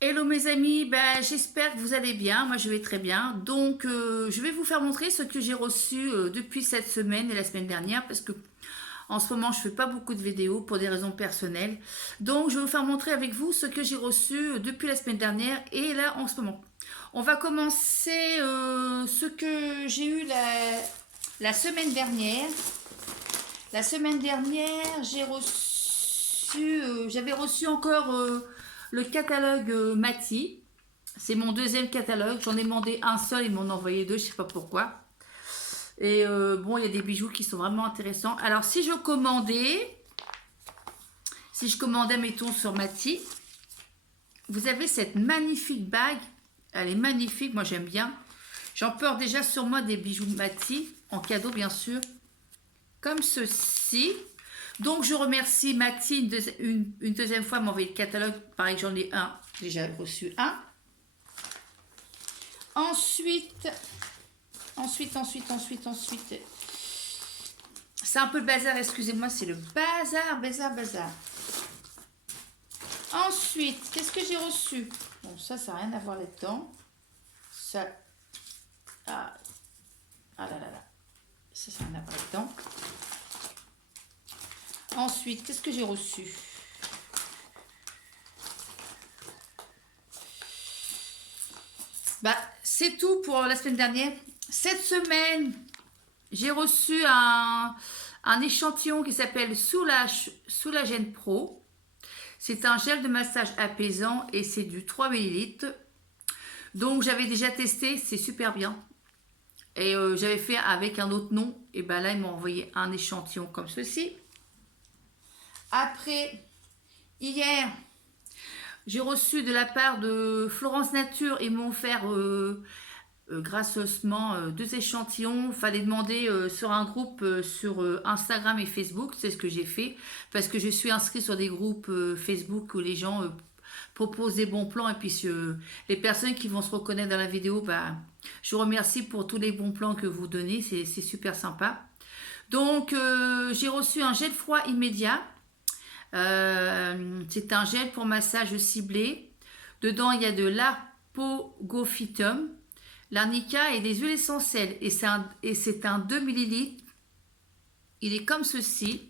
Hello mes amis, j'espère que vous allez bien, moi je vais très bien. Donc je vais vous faire montrer ce que j'ai reçu depuis cette semaine et la semaine dernière parce que en ce moment je fais pas beaucoup de vidéos pour des raisons personnelles. Donc je vais vous faire montrer avec vous ce que j'ai reçu depuis la semaine dernière et là en ce moment. On va commencer ce que j'ai eu la semaine dernière. La semaine dernière j'avais reçu encore le catalogue Mati. C'est mon deuxième catalogue. J'en ai demandé un seul, ils m'en ont envoyé deux, je sais pas pourquoi. Et bon, il y a des bijoux qui sont vraiment intéressants. Alors, si je commandais, mettons, sur Mati, vous avez cette magnifique bague. Elle est magnifique, moi j'aime bien. J'en porte déjà sur moi des bijoux Mati, en cadeau bien sûr, comme ceci. Donc je remercie Mati une deuxième fois m'envoyer le catalogue. Pareil que j'en ai un, déjà reçu un. Ensuite, ensuite. C'est un peu le bazar, excusez-moi, c'est le bazar. Ensuite, qu'est-ce que j'ai reçu? Bon, ça n'a rien à voir là-dedans. Ça. Ah là là là. Ça n'a rien à voir là-dedans. Ensuite, qu'est-ce que j'ai reçu? C'est tout pour la semaine dernière. Cette semaine, j'ai reçu un échantillon qui s'appelle Soulagène Pro. C'est un gel de massage apaisant et c'est du 3 millilitres. Donc j'avais déjà testé, c'est super bien. Et j'avais fait avec un autre nom. Et là, ils m'ont envoyé un échantillon comme ceci. Après, hier, j'ai reçu de la part de Florence Nature, ils m'ont offert gracieusement deux échantillons. Fallait demander sur un groupe sur Instagram et Facebook, c'est ce que j'ai fait, parce que je suis inscrite sur des groupes Facebook où les gens proposent des bons plans et puis les personnes qui vont se reconnaître dans la vidéo, je vous remercie pour tous les bons plans que vous donnez, c'est super sympa. Donc j'ai reçu un gel froid immédiat. C'est un gel pour massage ciblé. Dedans, il y a de l'apogophytum, l'arnica et des huiles essentielles. Et c'est un 2 millilitres. Il est comme ceci.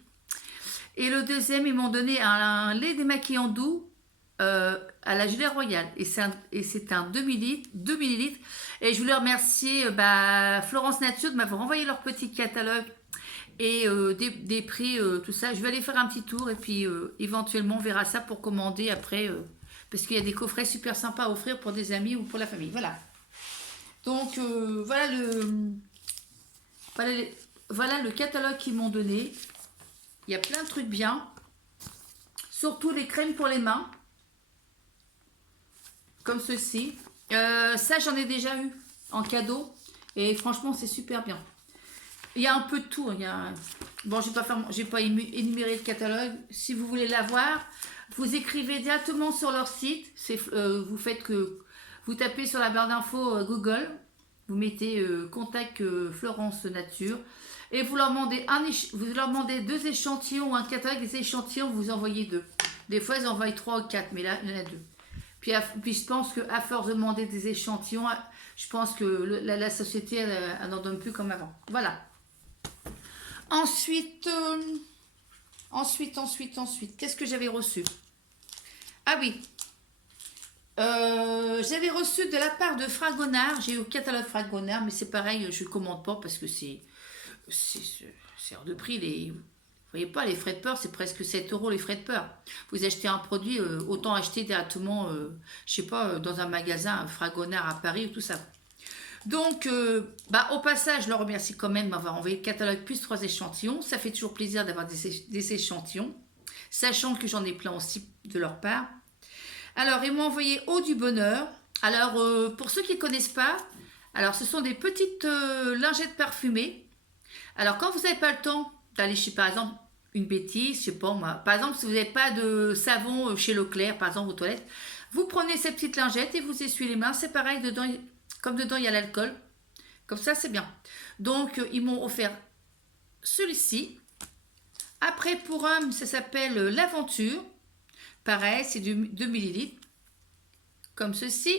Et le deuxième, ils m'ont donné un lait démaquillant doux à la gelée royale. Et c'est un 2 millilitres, 2 millilitres. Et je voulais remercier Florence Nature de m'avoir envoyé leur petit catalogue et des prix, tout ça. Je vais aller faire un petit tour et puis éventuellement on verra ça pour commander après. Parce qu'il y a des coffrets super sympas à offrir pour des amis ou pour la famille. Voilà. Donc voilà, voilà le catalogue qu'ils m'ont donné. Il y a plein de trucs bien. Surtout les crèmes pour les mains. Comme ceci. Ça j'en ai déjà eu en cadeau. Et franchement c'est super bien. Il y a un peu de tout. Bon, je vais pas énumérer le catalogue. Si vous voulez l'avoir, vous écrivez directement sur leur site. Vous tapez sur la barre d'infos Google. Vous mettez contact Florence Nature et vous leur demandez deux échantillons ou un catalogue des échantillons. Vous envoyez deux. Des fois, ils envoient 3 ou 4, mais là, il y en a deux. Puis je pense qu'à force de demander des échantillons, je pense que la société, elle n'en donne plus comme avant. Voilà. Ensuite, qu'est-ce que j'avais reçu? Ah oui, j'avais reçu de la part de Fragonard, j'ai eu le catalogue Fragonard, mais c'est pareil, je ne commande pas parce que c'est hors de prix. Vous voyez pas, les frais de port, c'est presque 7 euros les frais de port. Vous achetez un produit, autant acheter directement, je sais pas, dans un magasin Fragonard à Paris ou tout ça. Donc, au passage, je leur remercie quand même de m'avoir envoyé le catalogue plus 3 échantillons. Ça fait toujours plaisir d'avoir des échantillons, sachant que j'en ai plein aussi de leur part. Alors, ils m'ont envoyé Eau du Bonheur. Alors, pour ceux qui ne connaissent pas, alors ce sont des petites lingettes parfumées. Alors, quand vous n'avez pas le temps d'aller chez, par exemple, une bêtise, je sais pas moi, par exemple, si vous n'avez pas de savon chez Leclerc, par exemple, aux toilettes, vous prenez ces petites lingettes et vous essuyez les mains. C'est pareil, comme dedans il y a l'alcool. Comme ça, c'est bien. Donc, ils m'ont offert celui-ci. Après, pour homme, ça s'appelle l'Aventure. Pareil, c'est du 2 millilitres. comme ceci.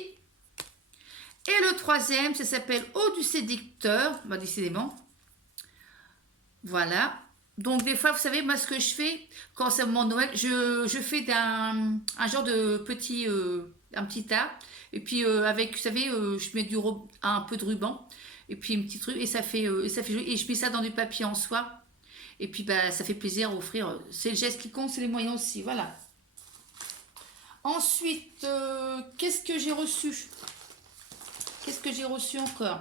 Et le troisième, ça s'appelle Eau du séducteur, bah, décidément. Voilà. Donc des fois, vous savez, moi ce que je fais, quand c'est le moment de Noël, je fais un genre de petit, un petit tas. Et puis avec, vous savez, je mets un peu de ruban. Et puis un petit truc, et ça fait joli. Et je mets ça dans du papier en soie. Et puis bah, ça fait plaisir à offrir. C'est le geste qui compte, c'est les moyens aussi. Voilà. Ensuite, qu'est-ce que j'ai reçu? Qu'est-ce que j'ai reçu encore?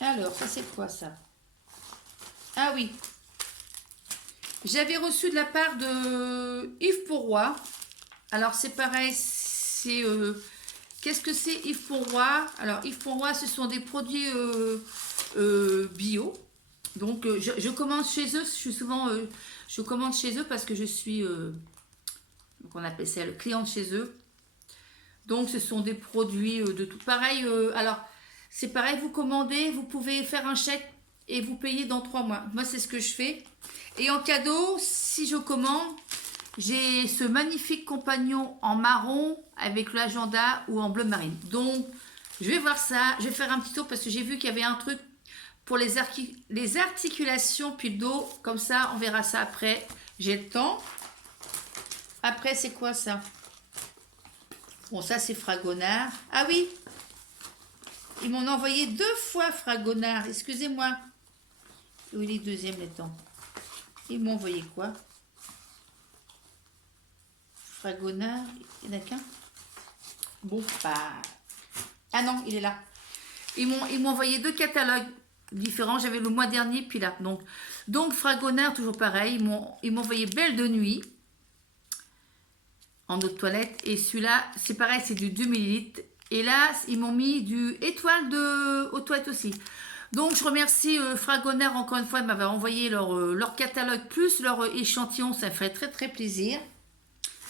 Alors, ça c'est quoi ça? Ah oui. J'avais reçu de la part de Yves Pourroy. Alors c'est pareil, c'est... qu'est-ce que c'est Yves Pourroy? Alors Yves Pourroy, ce sont des produits bio. Donc je commande chez eux, je suis souvent... je commande chez eux parce que je suis... donc on appelle ça le client chez eux. Donc ce sont des produits de tout. Pareil, alors c'est pareil, vous commandez, vous pouvez faire un chèque et vous payez dans 3 mois. Moi c'est ce que je fais. Et en cadeau, si je commande, j'ai ce magnifique compagnon en marron avec l'agenda ou en bleu marine. Donc je vais voir ça, je vais faire un petit tour parce que j'ai vu qu'il y avait un truc pour les articulations puis le dos. Comme ça, on verra ça après. J'ai le temps. Après, c'est quoi ça? Bon, ça, c'est Fragonard. Ah oui, ils m'ont envoyé 2 fois Fragonard. Excusez-moi. Où est les deuxièmes, les temps? Ils m'ont envoyé quoi? Fragonard, il n'y en a qu'un? Bon, bah... Ah non, il est là. Ils m'ont envoyé 2 catalogues différents. J'avais le mois dernier, puis là. Donc Fragonard, toujours pareil. Ils m'ont envoyé Belle de nuit. En eau de toilette. Et celui-là, c'est pareil, c'est du 2 ml. Et là, ils m'ont mis du étoile de eau de toilette aussi. Donc, je remercie Fragonard encore une fois. Ils m'avaient envoyé leur catalogue plus leur échantillon. Ça me ferait très, très plaisir.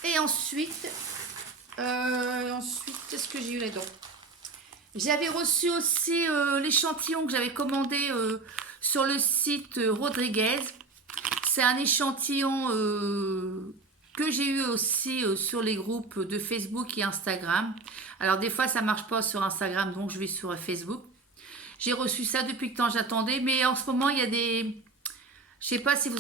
Et ensuite, qu'est-ce que j'ai eu là-dedans? J'avais reçu aussi l'échantillon que j'avais commandé sur le site Rodriguez. C'est un échantillon... que j'ai eu aussi sur les groupes de Facebook et Instagram. Alors des fois ça marche pas sur Instagram, donc je vais sur Facebook. J'ai reçu ça depuis le temps j'attendais, mais en ce moment il y a des... Je sais pas si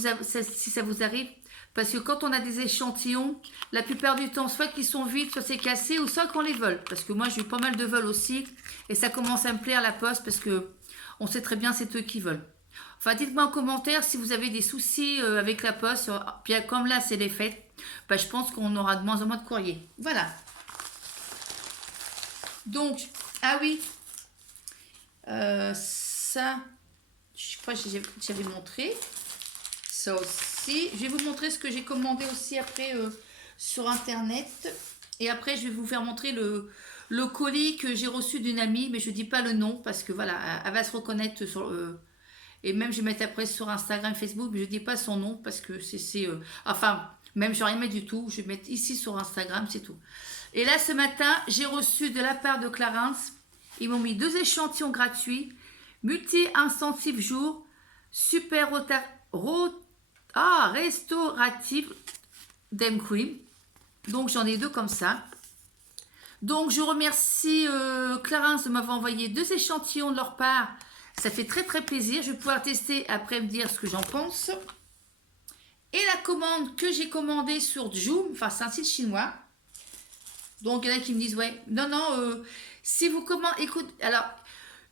ça vous arrive, parce que quand on a des échantillons, la plupart du temps, soit qu'ils sont vides, soit c'est cassé, ou soit qu'on les vole. Parce que moi j'ai eu pas mal de vols aussi, et ça commence à me plaire la poste, parce que on sait très bien c'est eux qui volent. Enfin, dites-moi en commentaire si vous avez des soucis avec la poste. Puis comme là, c'est les fêtes, bah, je pense qu'on aura de moins en moins de courrier. Voilà. Donc, ah oui. Ça, je crois que j'avais montré. Ça aussi. Je vais vous montrer ce que j'ai commandé aussi après sur Internet. Et après, je vais vous faire montrer le colis que j'ai reçu d'une amie. Mais je ne dis pas le nom parce que voilà, elle va se reconnaître sur... et même je vais mettre après sur Instagram, Facebook, mais je ne dis pas son nom parce que c'est... enfin, même je n'ai rien mis du tout. Je vais mettre ici sur Instagram, c'est tout. Et là, ce matin, j'ai reçu de la part de Clarins. Ils m'ont mis 2 échantillons gratuits. Multi-incentive jour. Super restaurative Dem Cream. Donc, j'en ai 2 comme ça. Donc, je remercie Clarins de m'avoir envoyé 2 échantillons de leur part. Ça fait très très plaisir. Je vais pouvoir tester après me dire ce que j'en pense. Et la commande que j'ai commandée sur Joom, enfin c'est un site chinois. Donc il y en a qui me disent ouais, non, si vous commandez, écoute, alors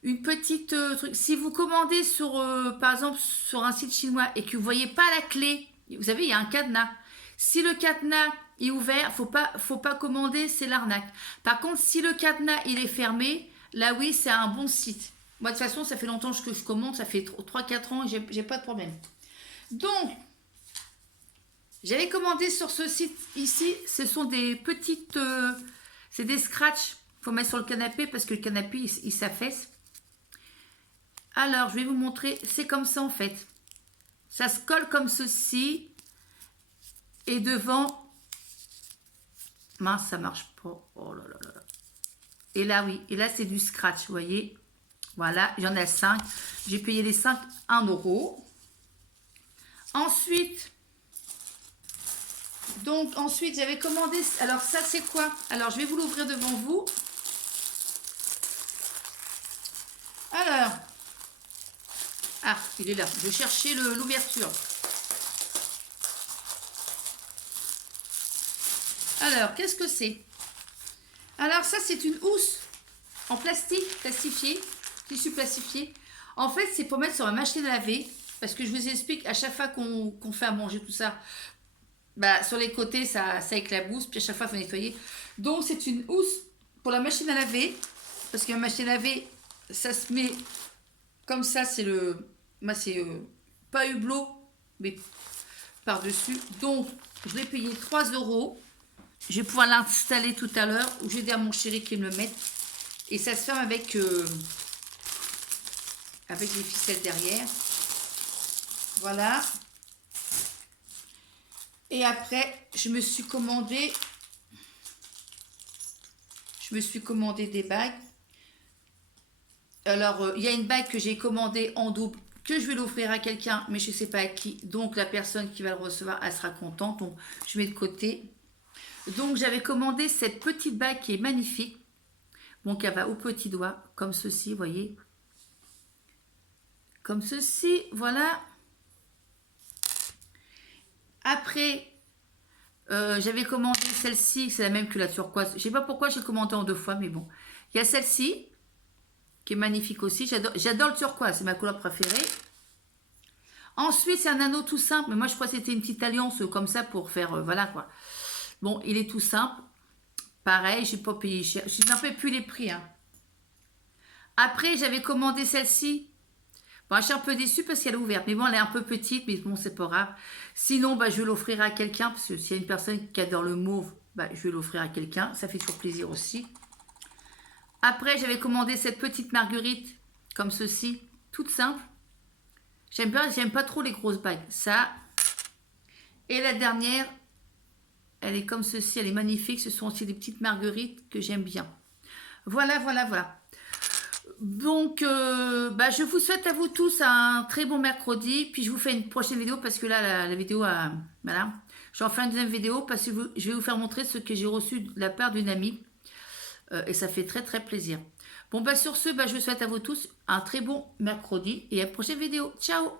une petite truc, si vous commandez sur, par exemple sur un site chinois et que vous voyez pas la clé, vous savez il y a un cadenas. Si le cadenas est ouvert, faut pas commander, c'est l'arnaque. Par contre si le cadenas il est fermé, là oui c'est un bon site. Moi, de toute façon, ça fait longtemps que je commande, ça fait 3-4 ans, j'ai pas de problème. Donc, j'avais commandé sur ce site ici, ce sont des petites, c'est des scratchs, il faut mettre sur le canapé parce que le canapé, il s'affaisse. Alors, je vais vous montrer, c'est comme ça en fait. Ça se colle comme ceci, et devant, mince, ça marche pas, oh là là là. Et là, oui, et là, c'est du scratch, vous voyez. Voilà, j'en ai 5. J'ai payé les 5 1 €. Ensuite, Donc ensuite j'avais commandé, alors ça c'est quoi? Alors je vais vous l'ouvrir devant vous. Alors, ah il est là, je cherchais l'ouverture. Alors qu'est-ce que c'est? Alors ça c'est une housse en plastique, plastifié, tissu plastifié. En fait c'est pour mettre sur la machine à laver, parce que je vous explique, à chaque fois qu'on fait à manger tout ça, bah, sur les côtés ça éclabousse, puis à chaque fois il faut nettoyer. Donc c'est une housse pour la machine à laver, parce que la machine à laver, ça se met comme ça, c'est le... Moi c'est pas hublot, mais par-dessus. Donc je l'ai payé 3 euros. Je vais pouvoir l'installer tout à l'heure, ou je vais dire à mon chéri qu'il me le mette. Et ça se ferme avec les ficelles derrière. Voilà. Et après, je me suis commandé des bagues. Alors, il y a une bague que j'ai commandée en double, que je vais l'offrir à quelqu'un, mais je ne sais pas à qui. Donc, la personne qui va le recevoir, elle sera contente. Donc, je mets de côté. Donc, j'avais commandé cette petite bague qui est magnifique. Donc, elle va au petit doigt, comme ceci, vous voyez. Comme ceci, voilà. Après, j'avais commandé celle-ci, c'est la même que la turquoise. Je ne sais pas pourquoi j'ai commandé en 2 fois, mais bon. Il y a celle-ci, qui est magnifique aussi. J'adore le turquoise, c'est ma couleur préférée. Ensuite, c'est un anneau tout simple, mais moi je crois que c'était une petite alliance comme ça pour faire, voilà quoi. Bon, il est tout simple. Pareil, j'ai pas payé cher. Je n'en fais plus les prix. Hein. Après, j'avais commandé celle-ci. Bon, je suis un peu déçue parce qu'elle est ouverte. Mais bon, elle est un peu petite, mais bon, c'est pas grave. Sinon, bah, je vais l'offrir à quelqu'un, parce que s'il y a une personne qui adore le mauve, bah, je vais l'offrir à quelqu'un. Ça fait toujours plaisir aussi. Après, j'avais commandé cette petite marguerite, comme ceci, toute simple. J'aime pas trop les grosses bagues. Ça. Et la dernière, elle est comme ceci, elle est magnifique. Ce sont aussi des petites marguerites que j'aime bien. Voilà, voilà, voilà. Donc, bah, je vous souhaite à vous tous un très bon mercredi. Puis je vous fais une prochaine vidéo parce que là, la vidéo a... Voilà. J'en fais une deuxième vidéo parce que je vais vous faire montrer ce que j'ai reçu de la part d'une amie. Et ça fait très, très plaisir. Bon, bah, sur ce, bah, je vous souhaite à vous tous un très bon mercredi et à la prochaine vidéo. Ciao!